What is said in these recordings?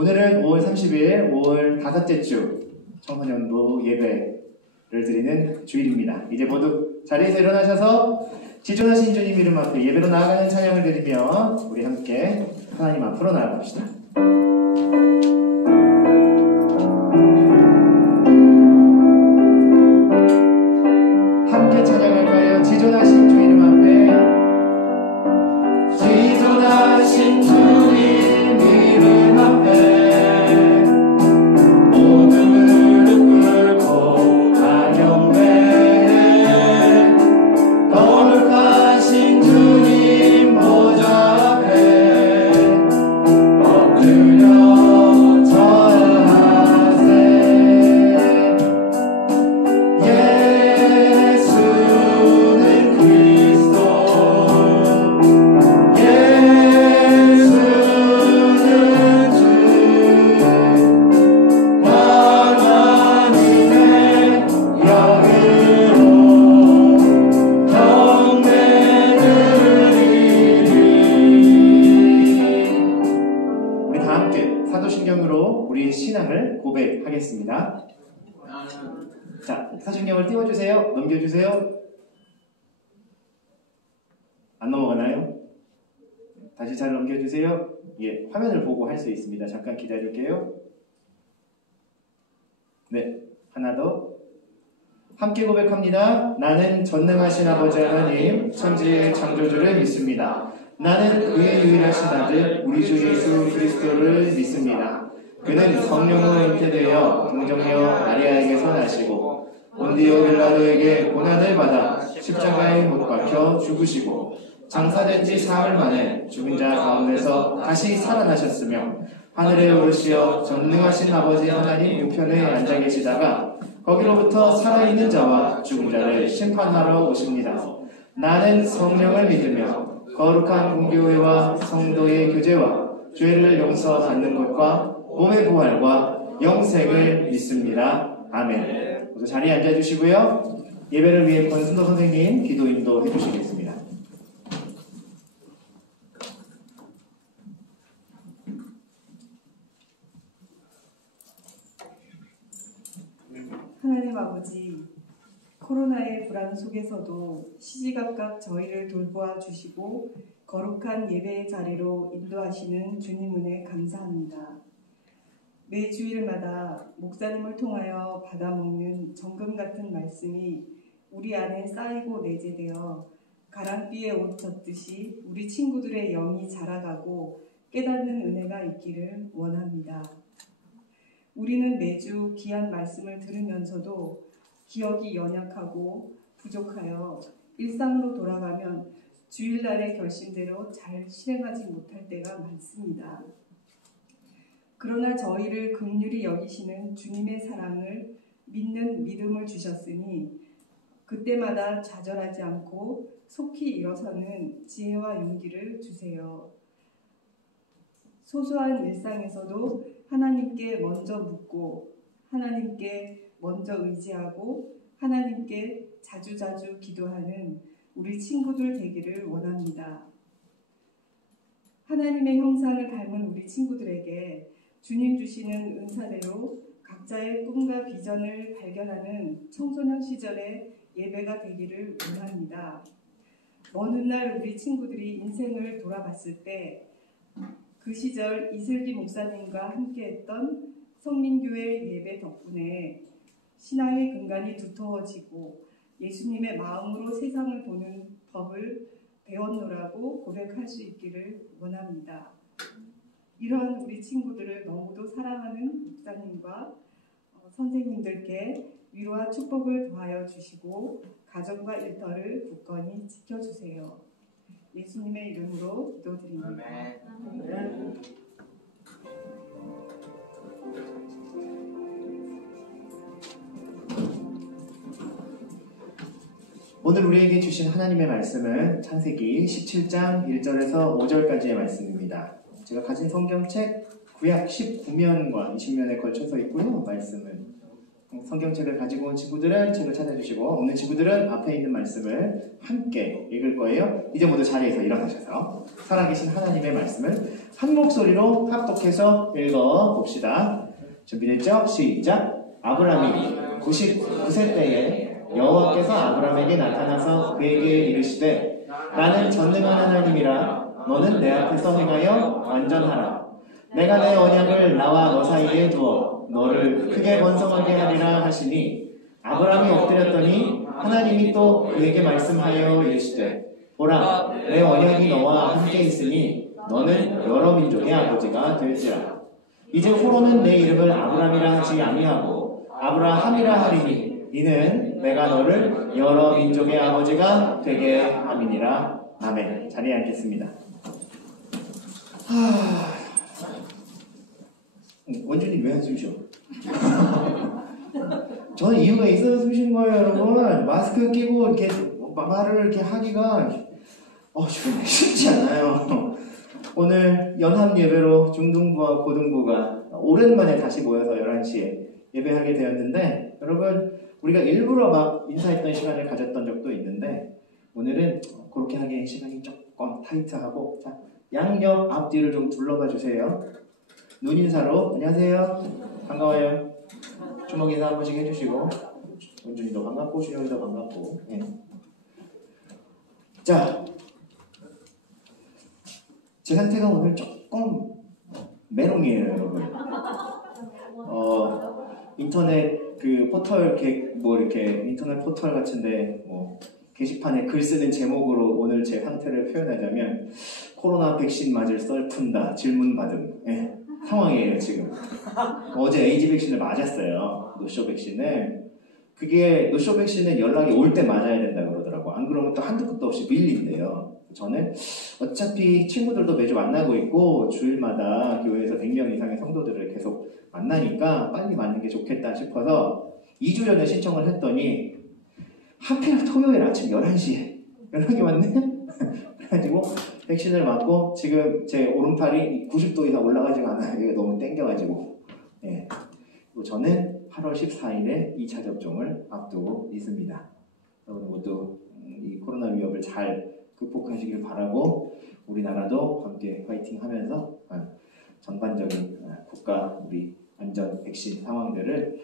오늘은 5월 30일, 5월 다섯째 주 청소년부 예배를 드리는 주일입니다. 이제 모두 자리에서 일어나셔서 지존하신 주님 이름 앞에 예배로 나아가는 찬양을 드리며 우리 함께 하나님 앞으로 나아갑시다. 함께 찬양할까요? 지존하신 주 이름 앞에, 지존하신 주님 이름 앞에 고백하겠습니다. 자, 사순경을 띄워주세요. 넘겨주세요. 안 넘어가나요? 다시 잘 넘겨주세요. 예, 화면을 보고 할 수 있습니다. 잠깐 기다릴게요. 네, 하나 더. 함께 고백합니다. 나는 전능하신 아버지 하나님, 천지의 창조주를 믿습니다. 나는 그의 유일하신 아들, 우리 주 예수 그리스도를 믿습니다. 그는 성령으로 잉태되어 동정녀 마리아에게서 나시고 본디오 빌라도에게 고난을 받아 십자가에 못 박혀 죽으시고 장사된 지 사흘 만에 죽은 자 가운데서 다시 살아나셨으며 하늘에 오르시어 전능하신 아버지 하나님 우편에 앉아 계시다가 거기로부터 살아있는 자와 죽은 자를 심판하러 오십니다. 나는 성령을 믿으며 거룩한 공교회와 성도의 교제와 죄를 용서받는 것과 몸의 부활과 영생을 믿습니다. 아멘. 모두 자리에 앉아주시고요. 예배를 위해 권순도 선생님 기도 인도해 주시겠습니다. 하나님 아버지, 코로나의 불안 속에서도 시시각각 저희를 돌보아 주시고 거룩한 예배의 자리로 인도하시는 주님 은혜 감사합니다. 매 주일마다 목사님을 통하여 받아먹는 정금 같은 말씀이 우리 안에 쌓이고 내재되어 가랑비에 옷 젖듯이 우리 친구들의 영이 자라가고 깨닫는 은혜가 있기를 원합니다. 우리는 매주 귀한 말씀을 들으면서도 기억이 연약하고 부족하여 일상으로 돌아가면 주일날의 결심대로 잘 실행하지 못할 때가 많습니다. 그러나 저희를 긍휼히 여기시는 주님의 사랑을 믿는 믿음을 주셨으니 그때마다 좌절하지 않고 속히 일어서는 지혜와 용기를 주세요. 소소한 일상에서도 하나님께 먼저 묻고 하나님께 먼저 의지하고 하나님께 자주자주 기도하는 우리 친구들 되기를 원합니다. 하나님의 형상을 닮은 우리 친구들에게 주님 주시는 은사대로 각자의 꿈과 비전을 발견하는 청소년 시절의 예배가 되기를 원합니다. 먼 훗날 우리 친구들이 인생을 돌아봤을 때 그 시절 이슬기 목사님과 함께했던 성민교회 예배 덕분에 신앙의 근간이 두터워지고 예수님의 마음으로 세상을 보는 법을 배웠노라고 고백할 수 있기를 원합니다. 이러한 우리 친구들을 너무도 사랑하는 목사님과 선생님들께 위로와 축복을 더하여 주시고 가정과 일터를 굳건히 지켜주세요. 예수님의 이름으로 기도드립니다. 아멘. 오늘 우리에게 주신 하나님의 말씀은 창세기 17장 1절에서 5절까지의 말씀입니다. 제가 가진 성경책 구약 19면과 20면에 걸쳐서 있고요. 말씀은 성경책을 가지고 온 친구들은 책을 찾아주시고, 없는 친구들은 앞에 있는 말씀을 함께 읽을 거예요. 이제 모두 자리에서 일어나셔서 살아계신 하나님의 말씀을 한 목소리로 합독해서 읽어봅시다. 준비됐죠? 시작! 아브라함이 99세 때에 여호와께서 아브라함에게 나타나서 그에게 이르시되 나는 전능한 하나님이라 너는 내 앞에서 행하여 완전하라. 내가 내 언약을 나와 너 사이에 두어 너를 크게 번성하게 하리라 하시니 아브라함이 엎드렸더니 하나님이 또 그에게 말씀하여 이르시되 보라 내 언약이 너와 함께 있으니 너는 여러 민족의 아버지가 될지라. 이제 후로는 내 이름을 아브라함이라 하지 아니하고 아브라함이라 하리니 이는 내가 너를 여러 민족의 아버지가 되게 함이니라. 아멘. 자리에 앉겠습니다. 원주님 왜 한숨 쉬어? 저는 이유가 있어서 숨 쉬는 거예요, 여러분. 마스크 끼고 이렇게 말을 이렇게 하기가 정말 쉽지 않아요. 오늘 연합 예배로 중등부와 고등부가 오랜만에 다시 모여서 11시에 예배하게 되었는데, 여러분 우리가 일부러 막 인사했던 시간을 가졌던 적도 있는데 오늘은 그렇게 하기엔 시간이 조금 타이트하고, 자, 양옆 앞뒤를 좀 둘러봐 주세요. 눈인사로 안녕하세요, 반가워요, 주먹 인사 한 번씩 해주시고, 원준이도 반갑고 준영이도 반갑고. 네. 자, 제 상태가 오늘 조금 메롱이에요, 여러분. 인터넷 그 포털 이렇게 인터넷 포털 같은데 게시판에 글 쓰는 제목으로 오늘 제 상태를 표현하자면 코로나 백신 맞을 썰 푼다 질문 받음 상황이에요 지금. 어제 에이즈 백신을 맞았어요. 노쇼 백신을. 그게 노쇼 백신은 연락이 올 때 맞아야 된다 그러더라고. 안 그러면 또 한두 끝도 없이 밀린대요. 저는 어차피 친구들도 매주 만나고 있고 주일마다 교회에서 100명 이상의 성도들을 계속 만나니까 빨리 맞는 게 좋겠다 싶어서 2주 전에 신청을 했더니 하필 토요일 아침 11시에 연락이 왔네? 그래가지고 백신을 맞고 지금 제 오른팔이 90도 이상 올라가지가 않아요. 이게 너무 땡겨가지고. 예. 그리고 저는 8월 14일에 2차 접종을 앞두고 있습니다. 여러분 모두 이 코로나 위협을 잘 극복하시길 바라고, 우리나라도 함께 파이팅 하면서 전반적인 국가 우리 안전 백신 상황들을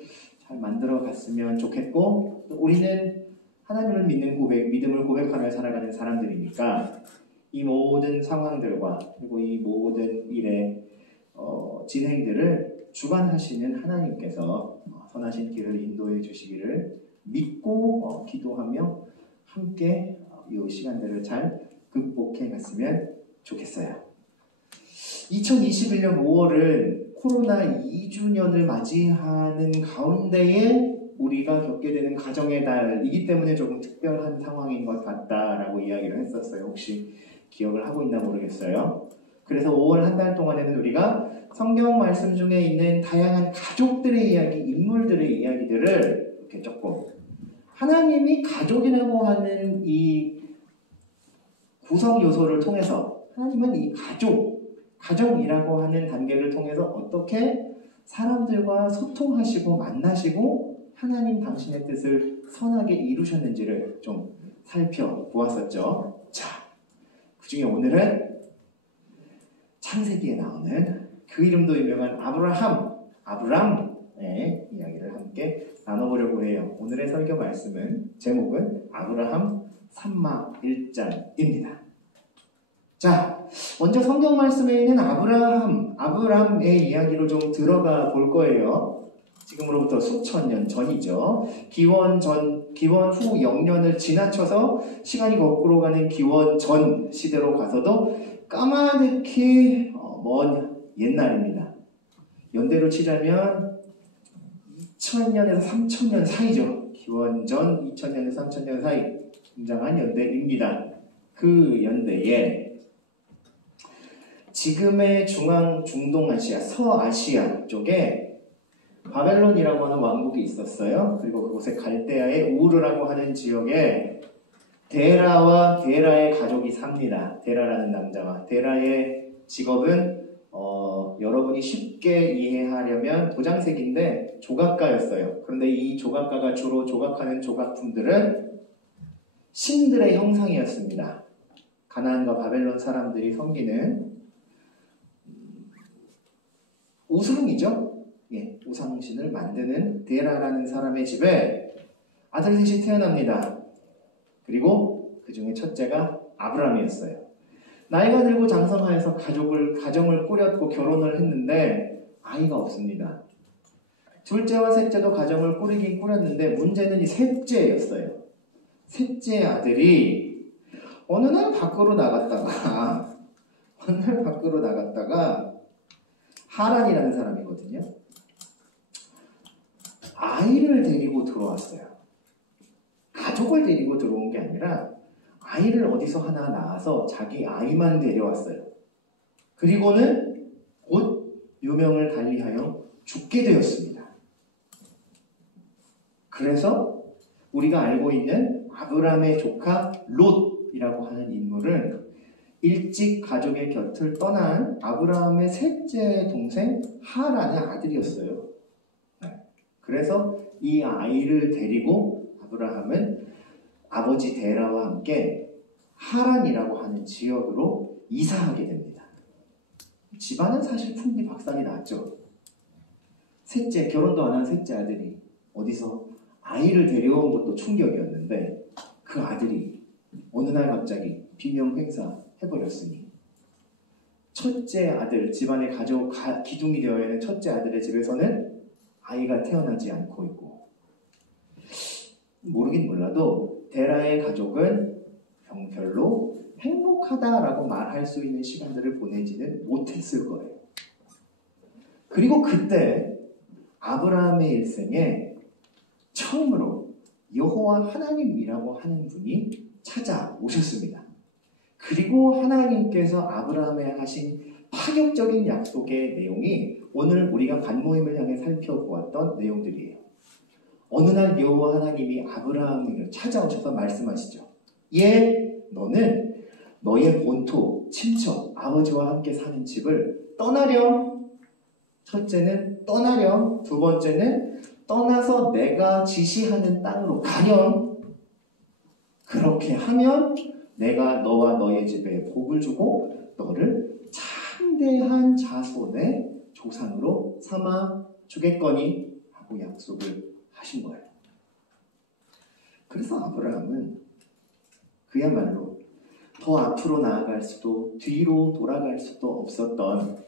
잘 만들어 갔으면 좋겠고, 또 우리는 하나님을 믿는 믿음을 고백하며 살아가는 사람들이니까 이 모든 상황들과 그리고 이 모든 일의 진행들을 주관하시는 하나님께서 선하신 길을 인도해 주시기를 믿고 기도하며 함께 이 시간들을 잘 극복해 갔으면 좋겠어요. 2021년 5월은 코로나 2주년을 맞이하는 가운데에 우리가 겪게 되는 가정의 달이기 때문에 조금 특별한 상황인 것 같다라고 이야기를 했었어요. 혹시 기억을 하고 있나 모르겠어요. 그래서 5월 한 달 동안에는 우리가 성경 말씀 중에 있는 다양한 가족들의 이야기, 인물들의 이야기들을 이렇게 조금 하나님이 가족이라고 하는 이 구성 요소를 통해서, 하나님은 이 가족이라고 하는 단계를 통해서 어떻게 사람들과 소통하시고 만나시고 하나님 당신의 뜻을 선하게 이루셨는지를 좀 살펴보았었죠. 자, 그 중에 오늘은 창세기에 나오는 그 이름도 유명한 아브람의 이야기를 함께 나눠보려고 해요. 오늘의 설교 말씀은 제목은 아브라함 삼마 1장입니다. 자, 먼저 성경 말씀에 있는 아브람의 이야기로 좀 들어가 볼 거예요. 지금으로부터 수천 년 전이죠. 기원 후 0년을 지나쳐서 시간이 거꾸로 가는 기원 전 시대로 가서도 까마득히 먼 옛날입니다. 연대로 치자면 2000년에서 3000년 사이죠. 기원 전 2000년에서 3000년 사이 굉장한 연대입니다. 그 연대에 지금의 중동아시아, 서아시아 쪽에 바벨론이라고 하는 왕국이 있었어요. 그리고 그곳에 갈대아의 우르라고 하는 지역에 데라와 데라의 가족이 삽니다. 데라라는 남자와. 데라의 직업은 여러분이 쉽게 이해하려면 도장색인데 조각가였어요. 그런데 이 조각가가 주로 조각하는 조각품들은 신들의 형상이었습니다. 가나안과 바벨론 사람들이 섬기는 우상이죠. 예, 우상신을 만드는 데라라는 사람의 집에 아들 셋이 태어납니다. 그리고 그 중에 첫째가 아브라함이었어요. 나이가 들고 장성하여서 가정을 꾸렸고 결혼을 했는데 아이가 없습니다. 둘째와 셋째도 가정을 꾸리긴 꾸렸는데 문제는 이 셋째였어요. 셋째 아들이 어느 날 밖으로 나갔다가 하란이라는 사람이거든요. 아이를 데리고 들어왔어요. 가족을 데리고 들어온 게 아니라 아이를 어디서 하나 낳아서 자기 아이만 데려왔어요. 그리고는 곧 유명을 달리하여 죽게 되었습니다. 그래서 우리가 알고 있는 아브라함의 조카 롯이라고 하는 인물은 일찍 가족의 곁을 떠난 아브라함의 셋째 동생 하란의 아들이었어요. 그래서 이 아이를 데리고 아브라함은 아버지 데라와 함께 하란이라고 하는 지역으로 이사하게 됩니다. 집안은 사실 풍비박산이 났죠. 셋째, 결혼도 안 한 셋째 아들이 어디서 아이를 데려온 것도 충격이었는데 그 아들이 어느 날 갑자기 비명횡사해버렸으니 첫째 아들, 집안의 기둥이 되어야 하는 첫째 아들의 집에서는 아이가 태어나지 않고 있고 모르긴 몰라도 데라의 가족은 별로 행복하다라고 말할 수 있는 시간들을 보내지는 못했을 거예요. 그리고 그때 아브라함의 일생에 처음으로 여호와 하나님이라고 하는 분이 찾아오셨습니다. 그리고 하나님께서 아브라함에 하신 파격적인 약속의 내용이 오늘 우리가 반모임을 향해 살펴보았던 내용들이에요. 어느 날 여호와 하나님이 아브라함을 찾아오셔서 말씀하시죠. 예, 너는 너의 본토, 친척, 아버지와 함께 사는 집을 떠나렴. 첫째는 떠나렴. 두 번째는 떠나서 내가 지시하는 땅으로 가렴. 그렇게 하면 내가 너와 너의 집에 복을 주고 너를 참대한 자손의 조상으로 삼아 주겠거니 하고 약속을 하신 거예요. 그래서 아브라함은 그야말로 더 앞으로 나아갈 수도 뒤로 돌아갈 수도 없었던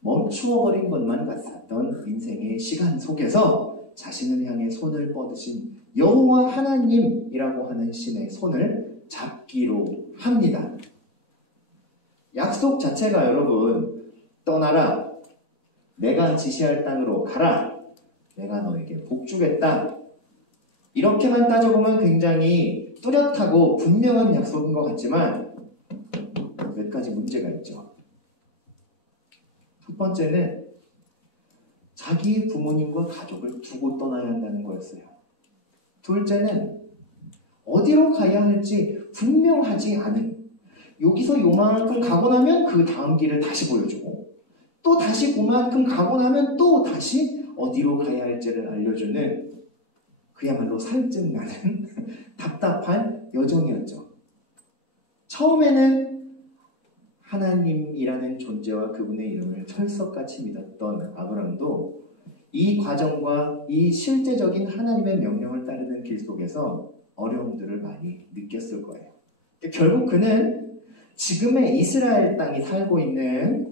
멈추어버린 것만 같았던 인생의 시간 속에서 자신을 향해 손을 뻗으신 여호와 하나님이라고 하는 신의 손을 잡기로 합니다. 약속 자체가 여러분, 떠나라, 내가 지시할 땅으로 가라, 내가 너에게 복 주겠다, 이렇게만 따져보면 굉장히 뚜렷하고 분명한 약속인 것 같지만 몇 가지 문제가 있죠. 첫 번째는 자기 부모님과 가족을 두고 떠나야 한다는 거였어요. 둘째는 어디로 가야 할지 분명하지 않은, 여기서 요만큼 가고 나면 그 다음 길을 다시 보여주고 또 다시 그만큼 가고 나면 또 다시 어디로 가야 할지를 알려주는 그야말로 살증나는 답답한 여정이었죠. 처음에는 하나님이라는 존재와 그분의 이름을 철석같이 믿었던 아브라함도 이 과정과 이 실제적인 하나님의 명령을 따르는 길 속에서 어려움들을 많이 느꼈을 거예요. 결국 그는 지금의 이스라엘 땅이 살고 있는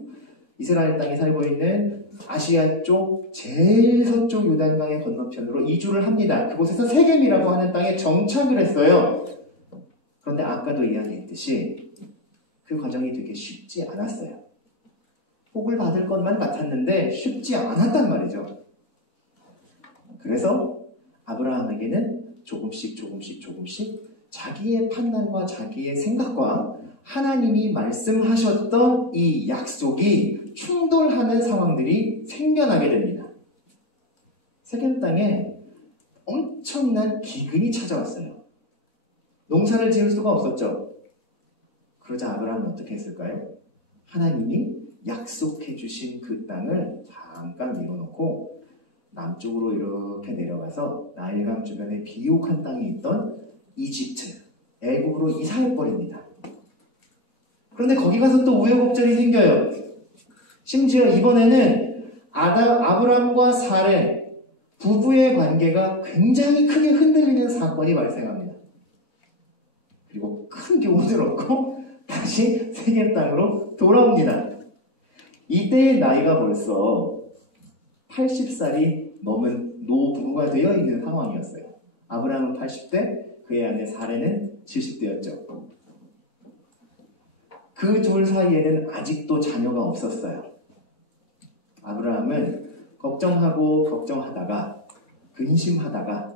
아시아 쪽 제일 서쪽 요단강의 건너편으로 이주를 합니다. 그곳에서 세겜이라고 하는 땅에 정착을 했어요. 그런데 아까도 이야기했듯이 그 과정이 되게 쉽지 않았어요. 복을 받을 것만 같았는데 쉽지 않았단 말이죠. 그래서 아브라함에게는 조금씩 자기의 판단과 자기의 생각과 하나님이 말씀하셨던 이 약속이 충돌하는 상황들이 생겨나게 됩니다. 세겜 땅에 엄청난 기근이 찾아왔어요. 농사를 지을 수가 없었죠. 그러자 아브라함은 어떻게 했을까요? 하나님이 약속해 주신 그 땅을 잠깐 밀어놓고 남쪽으로 이렇게 내려가서 나일강 주변에 비옥한 땅이 있던 이집트, 애국으로 이사해버립니다. 그런데 거기 가서 또 우여곡절이 생겨요. 심지어 이번에는 아브람과 사레 부부의 관계가 굉장히 크게 흔들리는 사건이 발생합니다. 그리고 큰 교훈을 얻고 다시 세겜 땅으로 돌아옵니다. 이때의 나이가 벌써 80살이 넘은 노부부가 되어 있는 상황이었어요. 아브람은 80대, 그의 아내 사레는 70대였죠. 그 둘 사이에는 아직도 자녀가 없었어요. 아브라함은 걱정하고 걱정하다가 근심하다가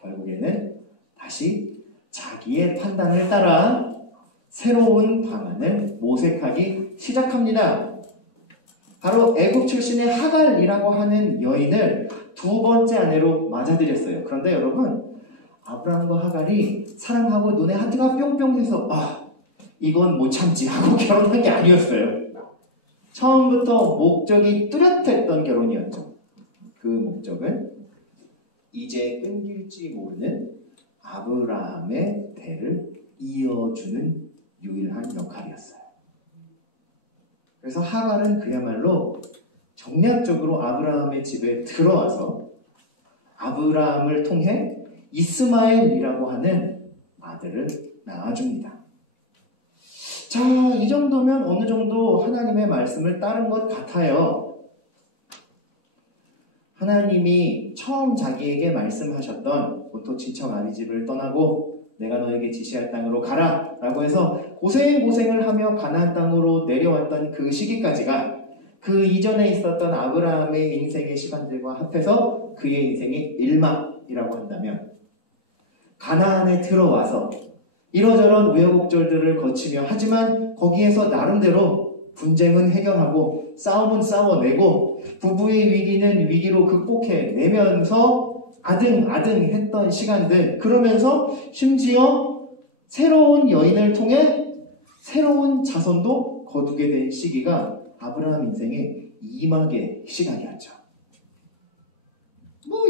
결국에는 다시 자기의 판단을 따라 새로운 방안을 모색하기 시작합니다. 바로 애굽 출신의 하갈이라고 하는 여인을 두 번째 아내로 맞아들였어요. 그런데 여러분, 아브라함과 하갈이 사랑하고 눈에 하트가 뿅뿅해서 이건 못 참지 하고 결혼한 게 아니었어요. 처음부터 목적이 뚜렷했던 결혼이었죠. 그 목적은 이제 끊길지 모르는 아브라함의 대를 이어주는 유일한 역할이었어요. 그래서 하갈은 그야말로 정략적으로 아브라함의 집에 들어와서 아브라함을 통해 이스마엘이라고 하는 아들을 낳아줍니다. 자, 이 정도면 어느 정도 하나님의 말씀을 따른 것 같아요. 하나님이 처음 자기에게 말씀하셨던 본토 친척 아비집을 떠나고 내가 너에게 지시할 땅으로 가라 라고 해서 고생을 하며 가나안 땅으로 내려왔던 그 시기까지가 그 이전에 있었던 아브라함의 인생의 시간들과 합해서 그의 인생의 1막이라고 한다면, 가나안에 들어와서 이러저런 우여곡절들을 거치며, 하지만 거기에서 나름대로 분쟁은 해결하고 싸움은 싸워내고 부부의 위기는 위기로 극복해내면서 아등아등 했던 시간들, 그러면서 심지어 새로운 여인을 통해 새로운 자손도 거두게 된 시기가 아브라함 인생의 2막의 시간이었죠.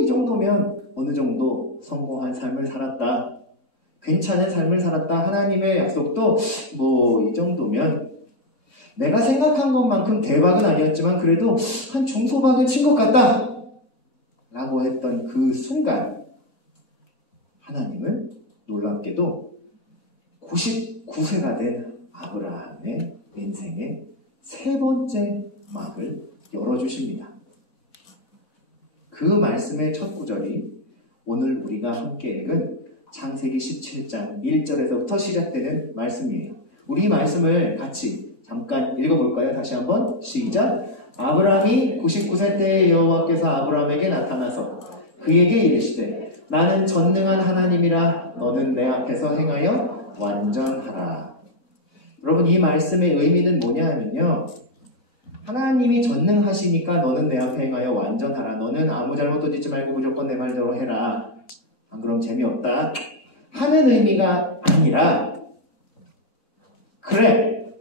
이 정도면 어느 정도 성공한 삶을 살았다, 괜찮은 삶을 살았다, 하나님의 약속도 이 정도면 내가 생각한 것만큼 대박은 아니었지만 그래도 한 중소박은 친 것 같다 라고 했던 그 순간, 하나님은 놀랍게도 99세가 된 아브라함의 인생의 세 번째 막을 열어주십니다. 그 말씀의 첫 구절이 오늘 우리가 함께 읽은 창세기 17장 1절에서부터 시작되는 말씀이에요. 우리 말씀을 같이 잠깐 읽어볼까요? 다시 한번 시작. 아브라함이 99세 때에 여호와께서 아브라함에게 나타나서 그에게 이르시되 나는 전능한 하나님이라 너는 내 앞에서 행하여 완전하라. 여러분, 이 말씀의 의미는 뭐냐 하면요, 하나님이 전능하시니까 너는 내 앞에 행하여 완전하라, 너는 아무 잘못도 짓지 말고 무조건 내 말대로 해라, 안 그럼 재미없다 하는 의미가 아니라, 그래,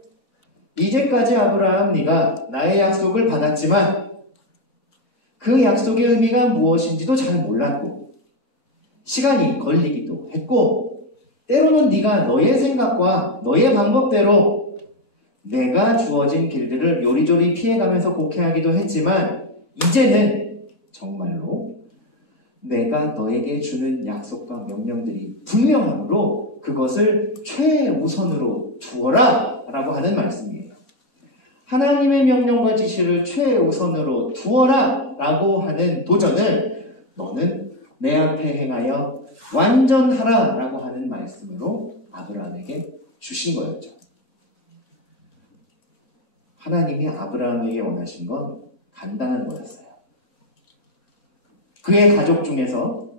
이제까지 아브라함 네가 나의 약속을 받았지만 그 약속의 의미가 무엇인지도 잘 몰랐고 시간이 걸리기도 했고 때로는 네가 너의 생각과 너의 방법대로 내가 주어진 길들을 요리조리 피해가면서 곡해하기도 했지만 이제는 정말로 내가 너에게 주는 약속과 명령들이 분명하므로 그것을 최우선으로 두어라 라고 하는 말씀이에요. 하나님의 명령과 지시를 최우선으로 두어라 라고 하는 도전을 너는 내 앞에 행하여 완전하라 라고 하는 말씀으로 아브라함에게 주신 거였죠. 하나님이 아브라함에게 원하신 건 간단한 거였어요. 그의 가족 중에서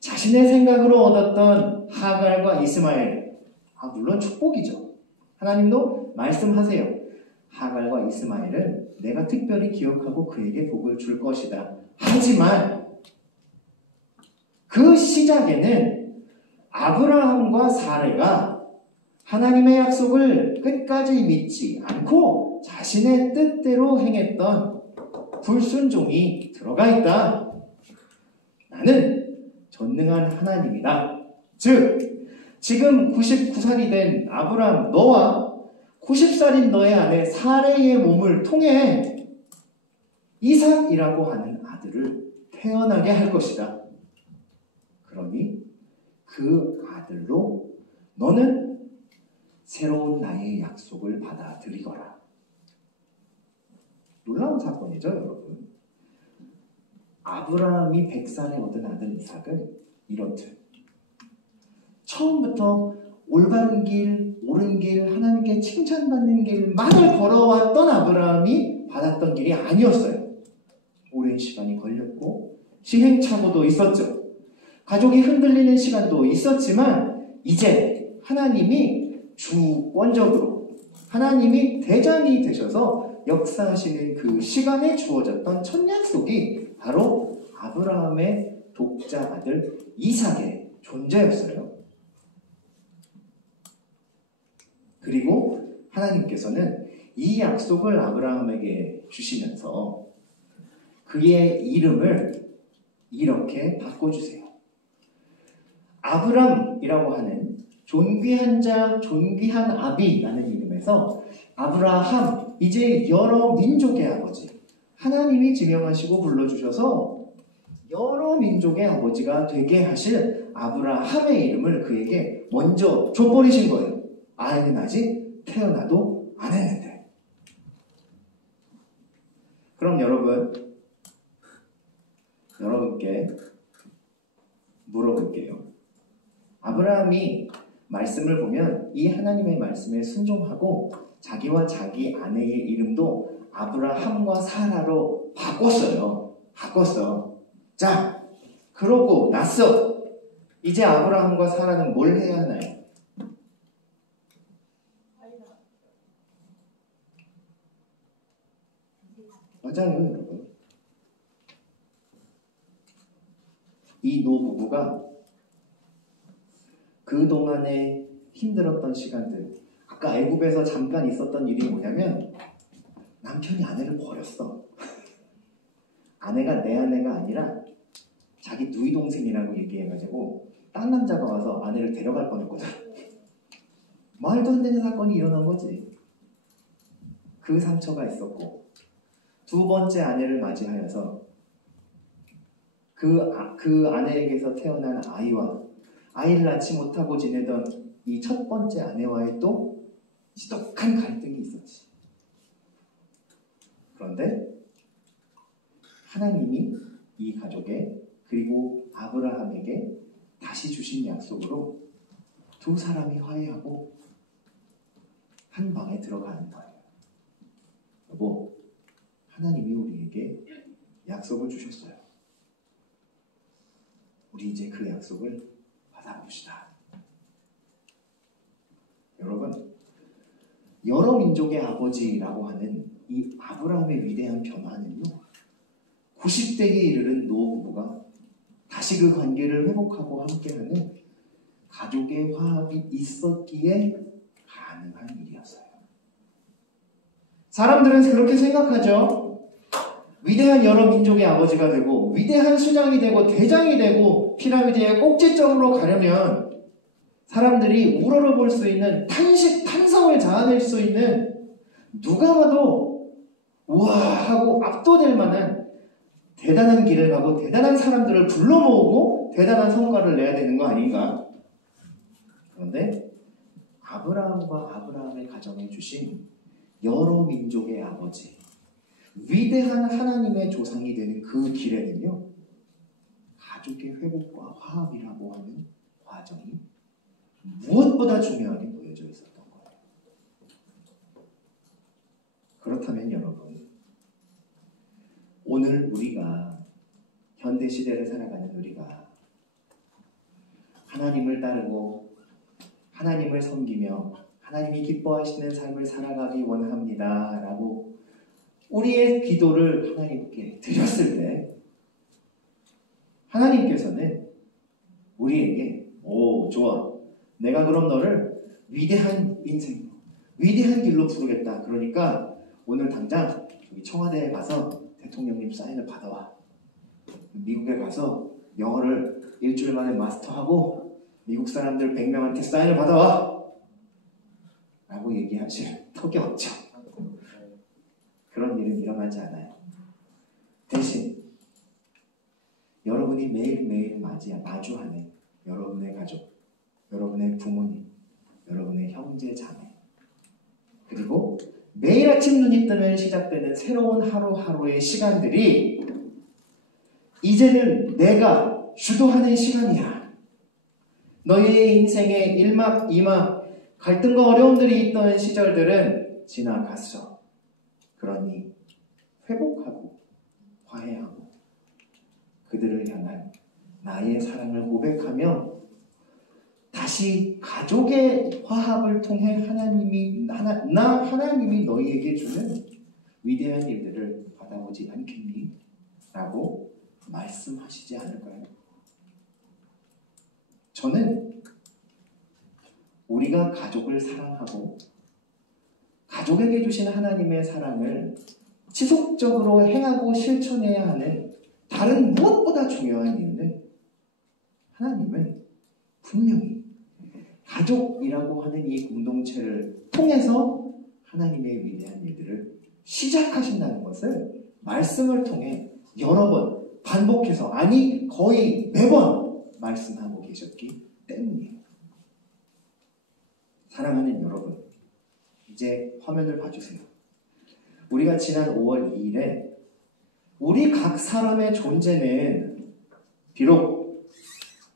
자신의 생각으로 얻었던 하갈과 이스마엘, 물론 축복이죠. 하나님도 말씀하세요. 하갈과 이스마엘은 내가 특별히 기억하고 그에게 복을 줄 것이다. 하지만 그 시작에는 아브라함과 사레가 하나님의 약속을 끝까지 믿지 않고 자신의 뜻대로 행했던 불순종이 들어가 있다. 나는 전능한 하나님이다. 즉, 지금 99살이 된 아브라함 너와 90살인 너의 아내 사레의 몸을 통해 이삭이라고 하는 아들을 태어나게 할 것이다. 그러니 그 아들로 너는 새로운 나의 약속을 받아들이거라. 놀라운 사건이죠, 여러분. 아브라함이 100살에 얻은 아들 이삭은 이렇듯 처음부터 올바른 길, 옳은 길, 하나님께 칭찬받는 길만을 걸어왔던 아브라함이 받았던 길이 아니었어요. 오랜 시간이 걸렸고 시행착오도 있었죠. 가족이 흔들리는 시간도 있었지만 이제 하나님이 주권적으로 하나님이 대장이 되셔서 역사하시는 그 시간에 주어졌던 첫 약속이 바로 아브라함의 독자 아들 이삭의 존재였어요. 그리고 하나님께서는 이 약속을 아브라함에게 주시면서 그의 이름을 이렇게 바꿔주세요. 아브람이라고 하는 존귀한 자, 존귀한 아비라는 이름에서 아브라함, 이제 여러 민족의 아버지, 하나님이 지명하시고 불러주셔서 여러 민족의 아버지가 되게 하실 아브라함의 이름을 그에게 먼저 줘버리신 거예요. 아이는 아직 태어나도 안 했는데. 그럼 여러분께 물어볼게요. 아브라함이 말씀을 보면 이 하나님의 말씀에 순종하고 자기와 자기 아내의 이름도 아브라함과 사라로 바꿨어요. 자, 그러고 났어. 이제 아브라함과 사라는 뭘 해야 하나요? 맞아요, 여러분. 이 노부부가 그동안에 힘들었던 시간들, 아까 애굽에서 잠깐 있었던 일이 뭐냐면 남편이 아내를 버렸어. 아내가 내 아내가 아니라 자기 누이 동생이라고 얘기해가지고 딴 남자가 와서 아내를 데려갈 뻔했거든. 말도 안 되는 사건이 일어난 거지. 그 상처가 있었고 두 번째 아내를 맞이하여서 그 아내에게서 태어난 아이와 아이를 낳지 못하고 지내던 이 첫 번째 아내와의 또 지독한 갈등이 있었지. 그런데 하나님이 이 가족에 그리고 아브라함에게 다시 주신 약속으로 두 사람이 화해하고 한 방에 들어가는 거예요. 여보, 하나님이 우리에게 약속을 주셨어요. 우리 이제 그 약속을 받아봅시다. 여러분, 여러 민족의 아버지라고 하는 이 아브라함의 위대한 변화는요, 90대에 이르른 노부부가 다시 그 관계를 회복하고 함께하는 가족의 화합이 있었기에 가능한 일이었어요. 사람들은 그렇게 생각하죠. 위대한 여러 민족의 아버지가 되고 위대한 수장이 되고 대장이 되고 피라미드의 꼭지점으로 가려면 사람들이 우러러볼 수 있는 탄성을 자아낼 수 있는 누가 봐도 우와 하고 압도될 만한 대단한 길을 가고 대단한 사람들을 불러 모으고 대단한 성과를 내야 되는 거 아닌가? 그런데 아브라함과 아브라함의 가정에 주신 여러 민족의 아버지, 위대한 하나님의 조상이 되는 그 길에는요, 가족의 회복과 화합이라고 하는 과정이 무엇보다 중요하게 놓여져 있었던 거예요. 그렇다면 여러분, 오늘 우리가 현대시대를 살아가는 우리가 하나님을 따르고 하나님을 섬기며 하나님이 기뻐하시는 삶을 살아가기 원합니다 라고 우리의 기도를 하나님께 드렸을 때 하나님께서는 우리에게 좋아, 내가 그럼 너를 위대한 인생으로 위대한 길로 부르겠다. 그러니까 오늘 당장 여기 청와대에 가서 대통령님 사인을 받아와. 미국에 가서 영어를 일주일 만에 마스터하고 미국 사람들 100명한테 사인을 받아와. 라고 얘기하실 턱이 없죠. 그런 일은 일어나지 않아요. 대신 여러분이 매일매일 마주하는 여러분의 가족, 여러분의 부모님, 여러분의 형제, 자매, 그리고 매일 아침 눈이 뜨면 시작되는 새로운 하루하루의 시간들이 이제는 내가 주도하는 시간이야. 너희의 인생에 일막이막 갈등과 어려움들이 있던 시절들은 지나갔어. 그러니 회복하고 화해하고 그들을 향한 나의 사랑을 고백하며 다시 가족의 화합을 통해 하나님이 너희에게 주는 위대한 일들을 받아오지 않겠니? 라고 말씀하시지 않을까요? 저는 우리가 가족을 사랑하고 가족에게 주신 하나님의 사랑을 지속적으로 행하고 실천해야 하는 다른 무엇보다 중요한 이유는 하나님은 분명히 가족이라고 하는 이 공동체를 통해서 하나님의 위대한 일들을 시작하신다는 것을 말씀을 통해 여러 번 반복해서, 아니 거의 매번 말씀하고 계셨기 때문이에요. 사랑하는 여러분, 이제 화면을 봐주세요. 우리가 지난 5월 2일에 우리 각 사람의 존재는 비록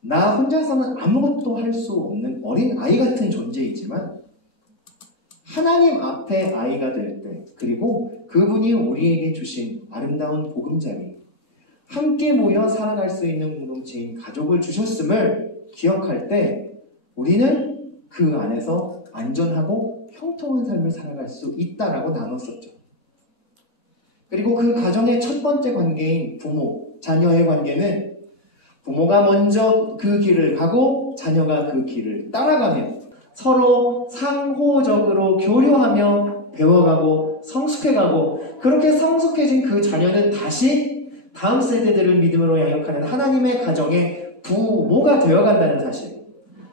나 혼자서는 아무것도 할 수 없는 어린 아이 같은 존재이지만 하나님 앞에 아이가 될 때, 그리고 그분이 우리에게 주신 아름다운 보금자리, 함께 모여 살아갈 수 있는 공동체인 가족을 주셨음을 기억할 때 우리는 그 안에서 안전하고 형통한 삶을 살아갈 수 있다라고 나눴었죠. 그리고 그 가정의 첫 번째 관계인 부모, 자녀의 관계는 부모가 먼저 그 길을 가고 자녀가 그 길을 따라가며 서로 상호적으로 교류하며 배워가고 성숙해가고, 그렇게 성숙해진 그 자녀는 다시 다음 세대들을 믿음으로 양육하는 하나님의 가정의 부모가 되어간다는 사실,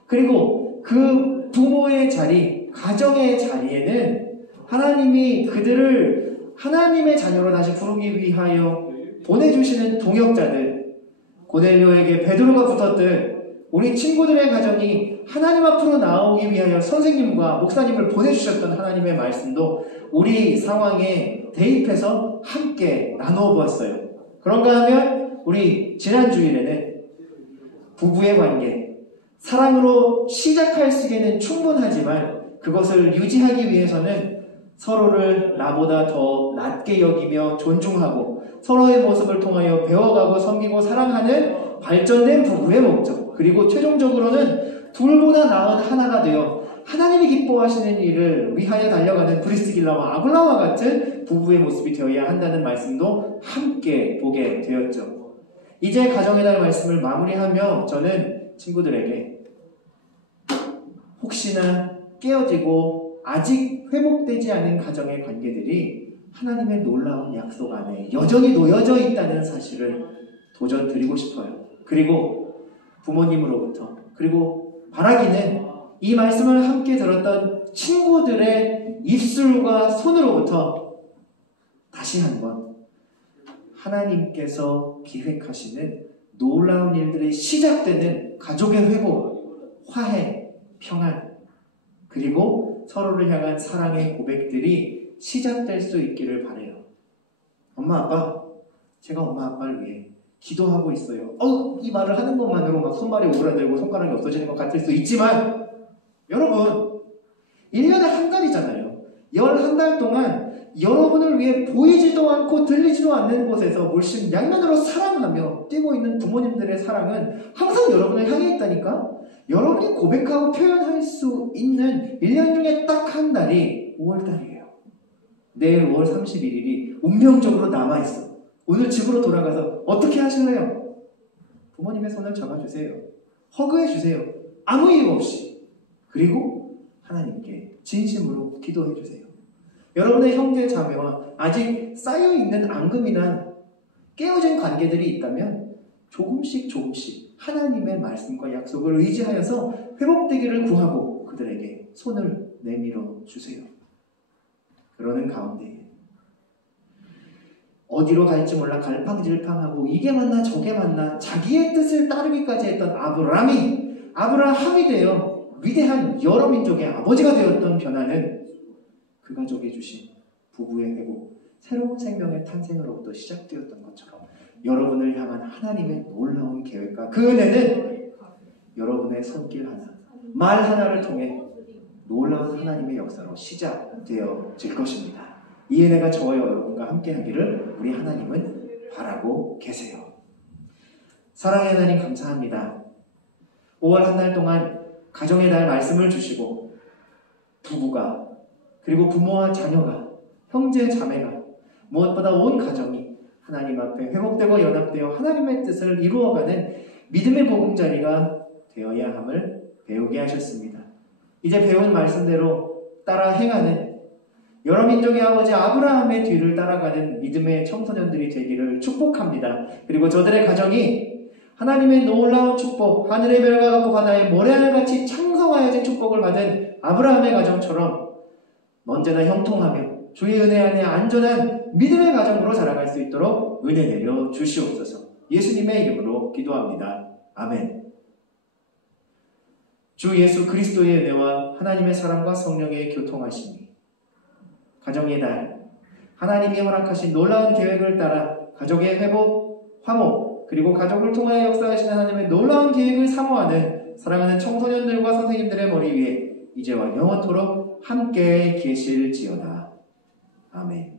그리고 그 부모의 자리, 가정의 자리에는 하나님이 그들을 하나님의 자녀로 다시 부르기 위하여 보내주시는 동역자들, 고넬료에게 베드로가 붙었듯 우리 친구들의 가정이 하나님 앞으로 나오기 위하여 선생님과 목사님을 보내주셨던 하나님의 말씀도 우리 상황에 대입해서 함께 나누어 보았어요. 그런가 하면 우리 지난 주일에는 부부의 관계, 사랑으로 시작할 수에는 충분하지만 그것을 유지하기 위해서는 서로를 나보다 더 낮게 여기며 존중하고 서로의 모습을 통하여 배워가고 섬기고 사랑하는 발전된 부부의 목적, 그리고 최종적으로는 둘보다 나은 하나가 되어 하나님이 기뻐하시는 일을 위하여 달려가는 브리스길라와 아굴라와 같은 부부의 모습이 되어야 한다는 말씀도 함께 보게 되었죠. 이제 가정의 달 말씀을 마무리하며 저는 친구들에게 혹시나 깨어지고 아직 회복되지 않은 가정의 관계들이 하나님의 놀라운 약속 안에 여전히 놓여져 있다는 사실을 도전 드리고 싶어요. 그리고 부모님으로부터, 그리고 바라기는 이 말씀을 함께 들었던 친구들의 입술과 손으로부터 다시 한번 하나님께서 기획하시는 놀라운 일들이 시작되는 가족의 회복, 화해, 평안, 그리고 서로를 향한 사랑의 고백들이 시작될 수 있기를 바라요. 엄마, 아빠, 제가 엄마, 아빠를 위해 기도하고 있어요. 이 말을 하는 것만으로 막 손발이 오그라들고 손가락이 없어지는 것 같을 수 있지만 여러분, 1년에 한 달이잖아요. 11달 동안 여러분을 위해 보이지도 않고 들리지도 않는 곳에서 물씬 양면으로 사랑하며 뛰고 있는 부모님들의 사랑은 항상 여러분을 향해 있다니까? 여러분이 고백하고 표현할 수 있는 1년 중에 딱 한 달이 5월달이에요. 내일 5월 31일이 운명적으로 남아있어. 오늘 집으로 돌아가서 어떻게 하실래요? 부모님의 손을 잡아주세요. 허그해주세요. 아무 이유 없이. 그리고 하나님께 진심으로 기도해주세요. 여러분의 형제 자매와 아직 쌓여있는 앙금이나 깨어진 관계들이 있다면 조금씩 하나님의 말씀과 약속을 의지하여서 회복되기를 구하고 그들에게 손을 내밀어 주세요. 그러는 가운데 어디로 갈지 몰라 갈팡질팡하고 이게 맞나 저게 맞나 자기의 뜻을 따르기까지 했던 아브라함이 되어 위대한 여러 민족의 아버지가 되었던 변화는 그 가족이 주신 부부의 회복, 새로운 생명의 탄생으로부터 시작되었던 것처럼 여러분을 향한 하나님의 놀라운 계획과 그 은혜는 여러분의 손길 하나, 말 하나를 통해 놀라운 하나님의 역사로 시작되어질 것입니다. 이 은혜가 저와 여러분과 함께하기를 우리 하나님은 바라고 계세요. 사랑의 하나님 감사합니다. 5월 한 달 동안 가정의 달 말씀을 주시고 부부가 그리고 부모와 자녀가 형제 자매가 무엇보다 온 가정이 하나님 앞에 회복되고 연합되어 하나님의 뜻을 이루어가는 믿음의 보금자리가 되어야 함을 배우게 하셨습니다. 이제 배운 말씀대로 따라 행하는 여러 민족의 아버지 아브라함의 뒤를 따라가는 믿음의 청소년들이 되기를 축복합니다. 그리고 저들의 가정이 하나님의 놀라운 축복, 하늘의 별과 같고 바다의 모래알같이 창성하여진 축복을 받은 아브라함의 가정처럼 언제나 형통하며 주의 은혜 안에 안전한 믿음의 가정으로 자라갈 수 있도록 은혜 내려 주시옵소서. 예수님의 이름으로 기도합니다. 아멘. 주 예수 그리스도의 은혜와 하나님의 사랑과 성령의 교통하심이 가정의 달, 하나님이 허락하신 놀라운 계획을 따라 가족의 회복, 화목, 그리고 가족을 통하여 역사하신 하나님의 놀라운 계획을 사모하는 사랑하는 청소년들과 선생님들의 머리 위에 이제와 영원토록 함께 계실지어다. 아멘.